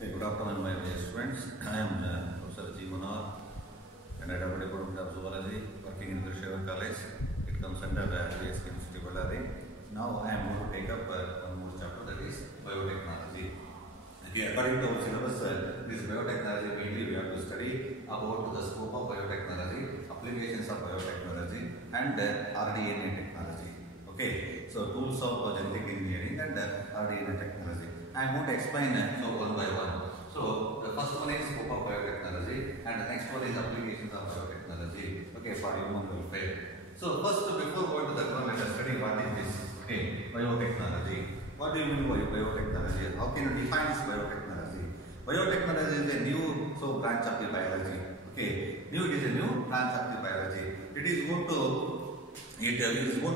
Okay, good afternoon, my dear students. I am Professor G. Manar, and I have a department of zoology working in Krishnagiri College. It comes under BS Chemistry Ballari. Now I am going to take up one more chapter, that is biotechnology. Okay, according to our syllabus, this biotechnology mainly we have to study about the scope of biotechnology, applications of biotechnology, and RDNA technology. Okay, so tools of genetic engineering and RDNA technology. I am going to explain one by one. So the first one is scope of biotechnology, and the next one is applications of biotechnology. Okay, for human welfare. So first, before going to that one, let us study what is this. Okay, biotechnology. What do you mean by biotechnology? How can you define this biotechnology? Biotechnology is a new branch of the biology. Okay, it is a new branch of the biology. It is going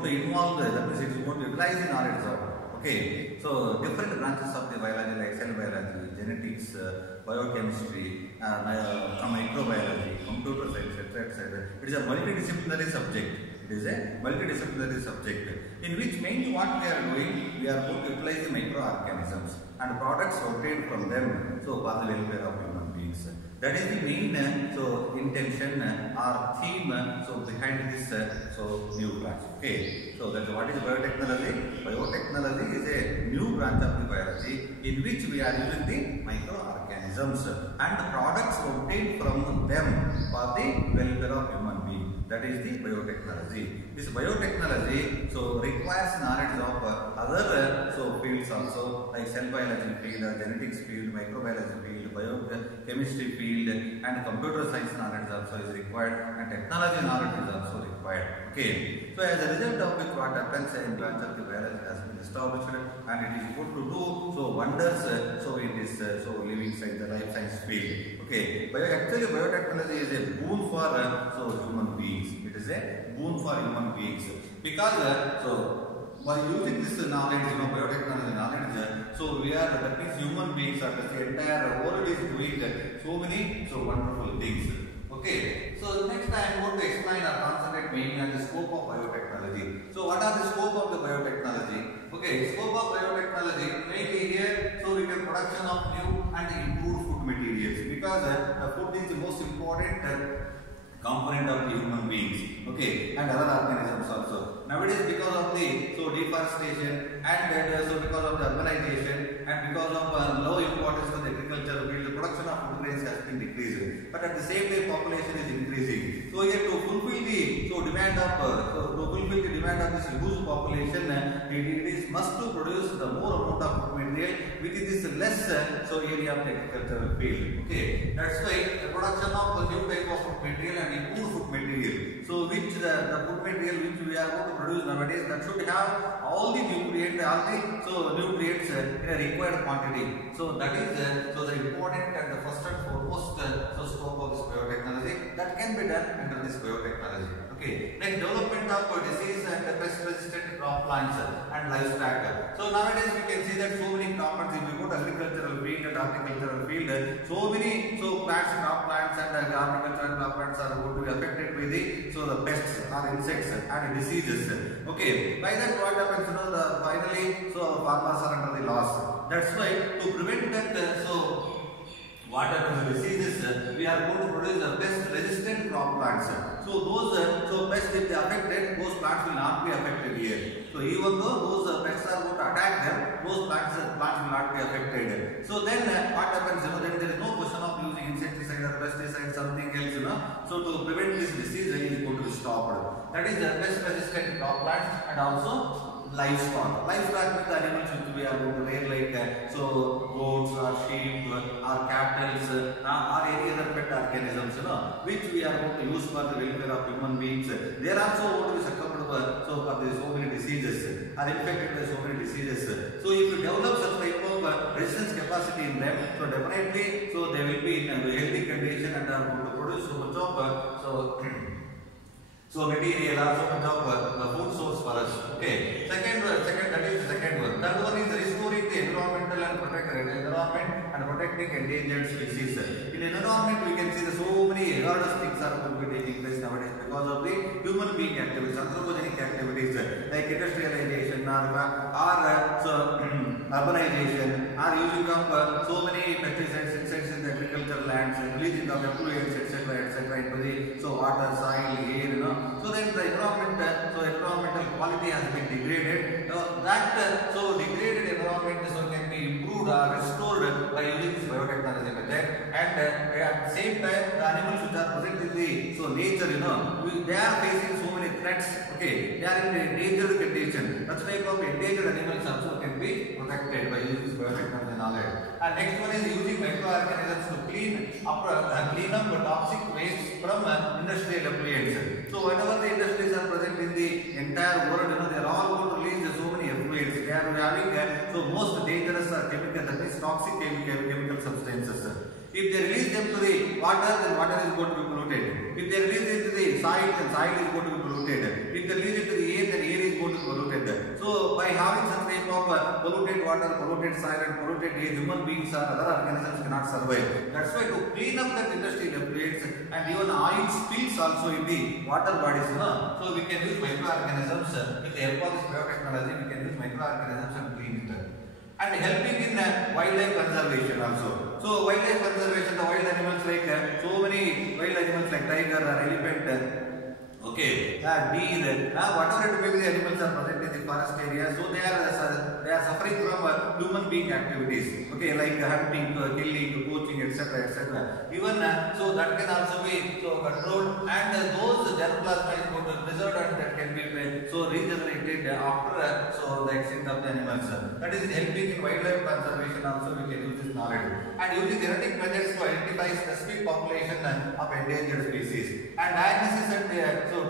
to involve, that means it is going to utilize the knowledge of. Okay, so different branches of the biology like cell biology, genetics, biochemistry, microbiology, computer science, etc. It is a multidisciplinary subject. In which mainly what we are doing, we are going to utilize the microorganisms and products obtained from them, so for the welfare of human beings. That is the main intention or theme behind this new branch. Okay, so that what is biotechnology? Biotechnology is a new branch of the biology in which we are using the microorganisms and the products obtained from them for the welfare of human beings. That is the biotechnology. This biotechnology requires knowledge of other fields also, like cell biology field, genetics field, microbiology field, biochemistry field, and computer science knowledge also is required, and technology knowledge is also required. Okay, so as a result of which what happens in branch of the biology has been established, and it is good to do wonders in this living science, the life science field. Okay, actually biotechnology is a boon for human beings. It is a boon for human beings because by using this knowledge, biotechnology knowledge, we are, that means human beings are, the entire world is doing so many wonderful things. Okay, so next I am going to explain or concentrate mainly on the scope of biotechnology. So what are the scope of the biotechnology? Okay, scope of biotechnology mainly here, we can production of new and improved food materials, because the food is the most important component of the human beings, okay, and other organisms also. Nowadays, because of the deforestation and because of the urbanization and because of low importance to the agriculture field, the production of food grains has been decreased. But at the same time, population is increasing. So here to fulfill the demand of this huge population, it is must to produce the more amount of food material within this less area of the agricultural field. Okay, that's why the production of the new type of food material and improved food material. So which the food material which we are going to produce nowadays, that should have all the nutrients in a required quantity. So that is the important and the first and foremost scope of this biotechnology that can be done under this biotechnology. Okay, next, development of disease and pest resistant crop plants and livestock. So nowadays we can see that so many crop plants, if you go to agricultural field and horticultural field, so many plants, crop plants and horticultural crop plants are going to be affected by the pests or insects and diseases. Okay, by that what happens, finally farmers are under the loss. That's why to prevent that what happens, diseases, we are going to produce pest resistant crop plants. So those pests, if they are affected, those plants will not be affected here. So even though those pests are going to attack them, those plants will not be affected. So then what happens, then there is no question of using insecticide or pesticide, something else, so to prevent this disease is going to be stopped. That is the pest resistant crop plants, and also livestock. Livestock means the animals which we are going to rear, like goats or sheep or cattle or any other pet organisms, which we are going to use for the welfare of human beings. They are also going to be succumbed for so many diseases, are infected by so many diseases. So if you develop such type of resistance capacity in them, so definitely they will be in a healthy condition and are going to produce so much of material or so much of food source for us. Okay. That is the second one. Third one is restoring the environmental and protecting endangered species. In environment, we can see that so many hazardous things are going to be taking place nowadays because of the human being activities, anthropogenic activities like industrialization or urbanization, or using of so many pesticides lands, releasing of effluents, etc. into the water, soil, air, So then the environmental quality has been degraded. Degraded environment can be improved or restored by using this biotechnology method. And at the same time, the animals which are present in the nature, they are facing so many threats. Okay, they are in a endangered condition. Such type of endangered animals also can be protected by using this biotechnology knowledge. And next one is using microorganisms to clean up toxic waste from industrial effluents. So whenever the industries are present in the entire world, they are all going to release so many effluents. They are having most dangerous chemical, that is toxic chemical substances. If they release them to the water, then water is going to be polluted. If they release it to the soil, then soil is going to be polluted. If they release it to the air, then air is going to be polluted. So by having such type of polluted water, polluted soil and polluted air, human beings or other organisms cannot survive. That's why to clean up that industrial effluents and even oil spills also in the water bodies, so we can use microorganisms with the help of this biotechnology. We can use microorganisms and clean it. And helping in wildlife conservation also. So wildlife conservation, the wild animals like so many wild animals like tiger or elephant, deer, whatever it may be, the animals are present in the forest area. So they are suffering from human being activities. Okay, like hunting, killing, poaching, etc. Even so that can also be controlled, and those germplasma is going to preserved and that can be regenerated after the extinct of the animals. That is helping in wildlife conservation also. We can use this knowledge and using genetic methods to identify specific population of endangered species and diagnosis and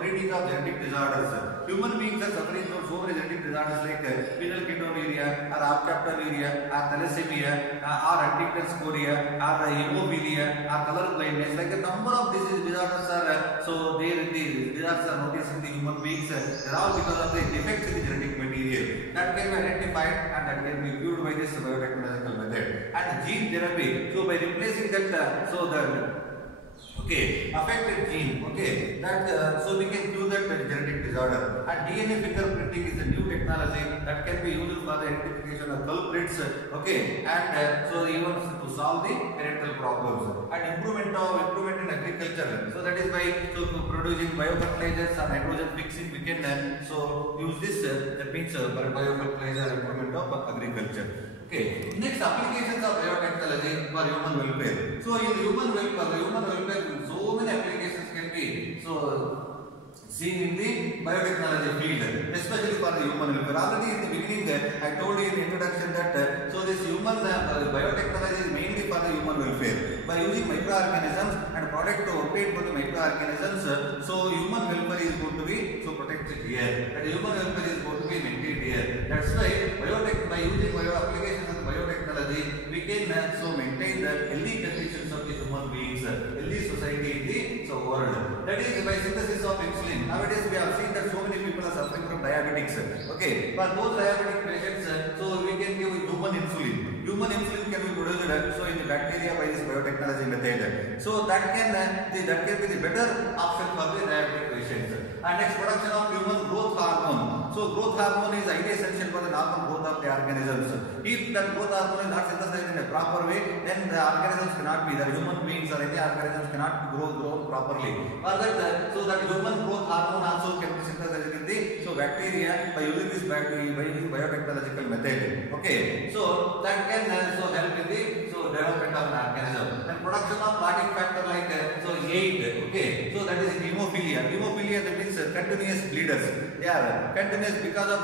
treating of genetic disorders. Human beings are suffering from so many genetic disorders like phenylketonuria or abcaptonuria or thalassemia or Huntington's chorea or hemophilia or color blindness. Like a number of disorders are disorders are noticed in the human beings. They are all because of the defects in the genetic material that can be identified and that can be cured by this biotechnological method. And gene therapy. So by replacing that, affected gene, so we can cure that genetic disorder. And DNA fingerprinting is a new technology that can be used for the identification of culprits, and so even to solve the parental problems. And improvement in agriculture. So that is by producing biofertilizers and nitrogen fixing, we can use this. That means biofertilizer improvement of agriculture. Next, applications of biotechnology for human welfare. So in human welfare, so many applications can be seen in the biotechnology field, especially for the human welfare. Already in the beginning, I told you in the introduction that this human biotechnology is mainly for the human welfare. By using microorganisms and product to obtain from the microorganisms, so human welfare is going to be protected here. And human welfare is going to be maintained here. That's why by using applications of biotechnology, we can maintain the healthy conditions of the human beings, healthy society in the world. That is by synthesis of insulin. Nowadays we have seen that so many people are suffering from diabetics. For those diabetic patients, so we can give human insulin. Human insulin can be produced in the bacteria by this biotechnology method. So that can be the better option for the diabetic patients. And next, production of human growth hormone. So growth hormone is highly essential for the normal growth of the organisms. If that growth hormone is not synthesized in a proper way, then the organisms cannot be, the human beings or any organisms cannot grow properly. Or that human growth hormone also can be synthesized in the bacteria by using this biotechnological method. So that can help in the development of an organism. And production of clotting factor like 8. So that is hemophilia. Hemophilia, that means continuous bleeders. They are continuous because of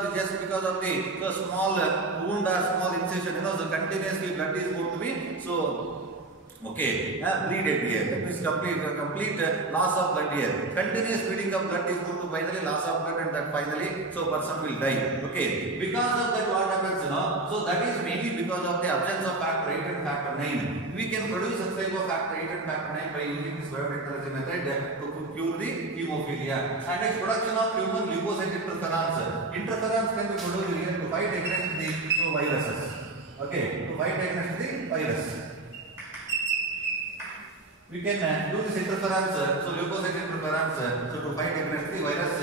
the small wound or small incision. So continuously blood is going to be bleeded here. That means complete loss of blood here. Continuous bleeding of blood is going to finally loss of blood, and that finally person will die. Because of that, what happens? So that is mainly because of the absence of factor 8 and factor 9. We can produce such type of factor 8 and factor 9 by using this biotechnology method to cure the hemophilia. And next, production of human leukocyte interferons. Interferons can be produced here to fight against the viruses. To fight against the virus. We can do this interference, leukocyte interference, to fight against the virus,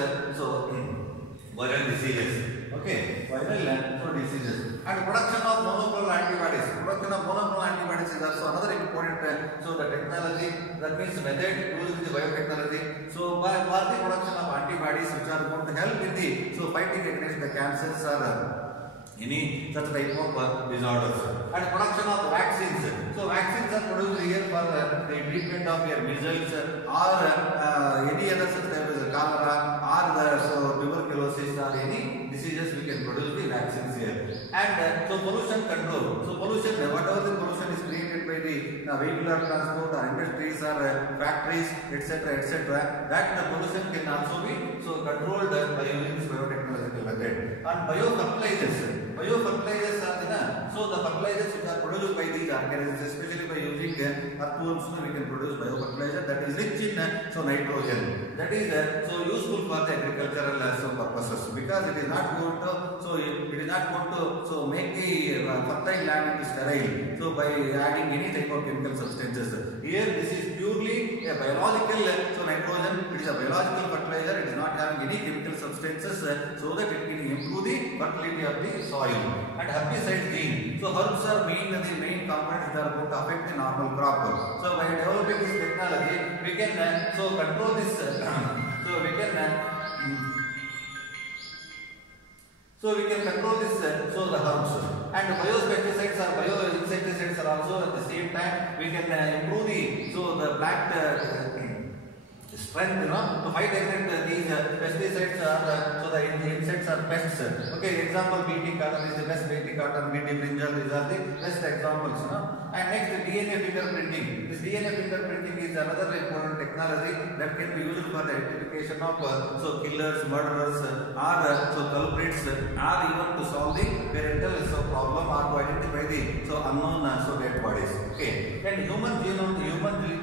viral diseases. Viral diseases. And production of monoclonal antibodies. Production of monoclonal antibodies is also another important so the technology, that means method used in the biotechnology. So for the production of antibodies which are going to help in the fighting against the cancers or any such type of disorders, and production of vaccines. So vaccines are produced here for the treatment of your measles or any other such type as cholera or the tuberculosis or any diseases. We can produce the vaccines here. And so pollution control. So pollution, whatever the pollution is created by the vehicular transport or industries or factories, etc., that the pollution can also be controlled by using this biotechnological method. And biofertilizers. Biofertilizers are the fertilizers which are produced by these organisms, especially by using earthworms. We can produce biofertilizer that is rich in nitrogen. That is useful for the agricultural purposes, because it is not going to make the fertile land into sterile. So by adding any type of chemical substances. Here this is purely a biological nitrogen. It is a biological fertilizer. It is not having any chemical substances, so that it can improve the fertility of the soil. And herbicide gene. So herbs are the main components that are going to affect the normal crop. So by developing this technology, we can control this. We can control this. The herbs and biopesticides or bioinsecticides are also at the same time. We can improve the plant strength, to fight against these pesticides or the insects or pests. Okay, example, BT cotton is the best. BT cotton, BT brinjal, these are the best examples. And next, DNA fingerprinting. This DNA fingerprinting is another important technology that can be used for the identification of killers, murderers, or culprits, or even to solve the parental problem, or to identify the unknown dead bodies. Okay, and human gene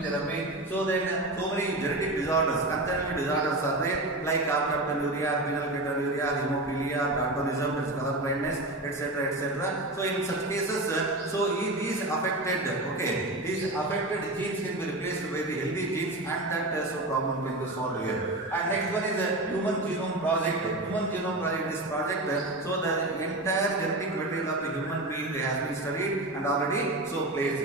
therapy. So then so many genetic disorders, congenital disorders are there, like alkaptonuria, phenylketonuria, hemophilia, daltonism, color blindness, etc. So in such cases, these affected genes can be replaced by the healthy genes, and that problem can be solved here. And next one is the Human Genome Project. Human Genome Project, this project, the entire genetic material of the human being has been studied and already placed.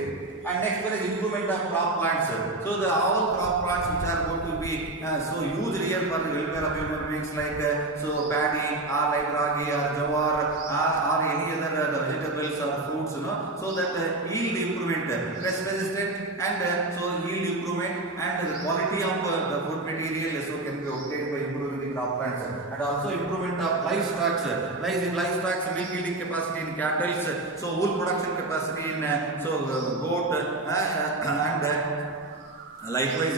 And next one is improvement of crop plants. So all crop plants which are going to be used here for the welfare of human beings, like paddy, or like ragi, or jawar, or any other vegetables or fruits, so that yield improvement, pest resistant, and yield improvement, and the quality of the food material can be obtained by improving the crop plants. And also improvement of livestock, milk yielding capacity in cattle, wool production capacity in goat, and likewise,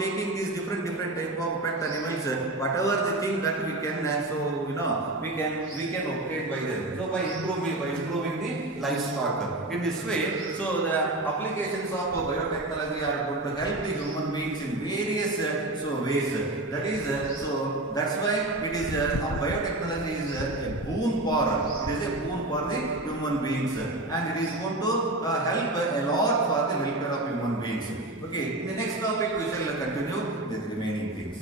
taking these different type of pet animals, whatever the thing that we can, we can obtain by them. So by improving the livestock. In this way, the applications of biotechnology are going to help the human beings in various ways. That is, that's why it is biotechnology is a boon for the human beings, and it is going to help a lot for the welfare of human beings. Okay, in the next topic we shall continue the remaining things.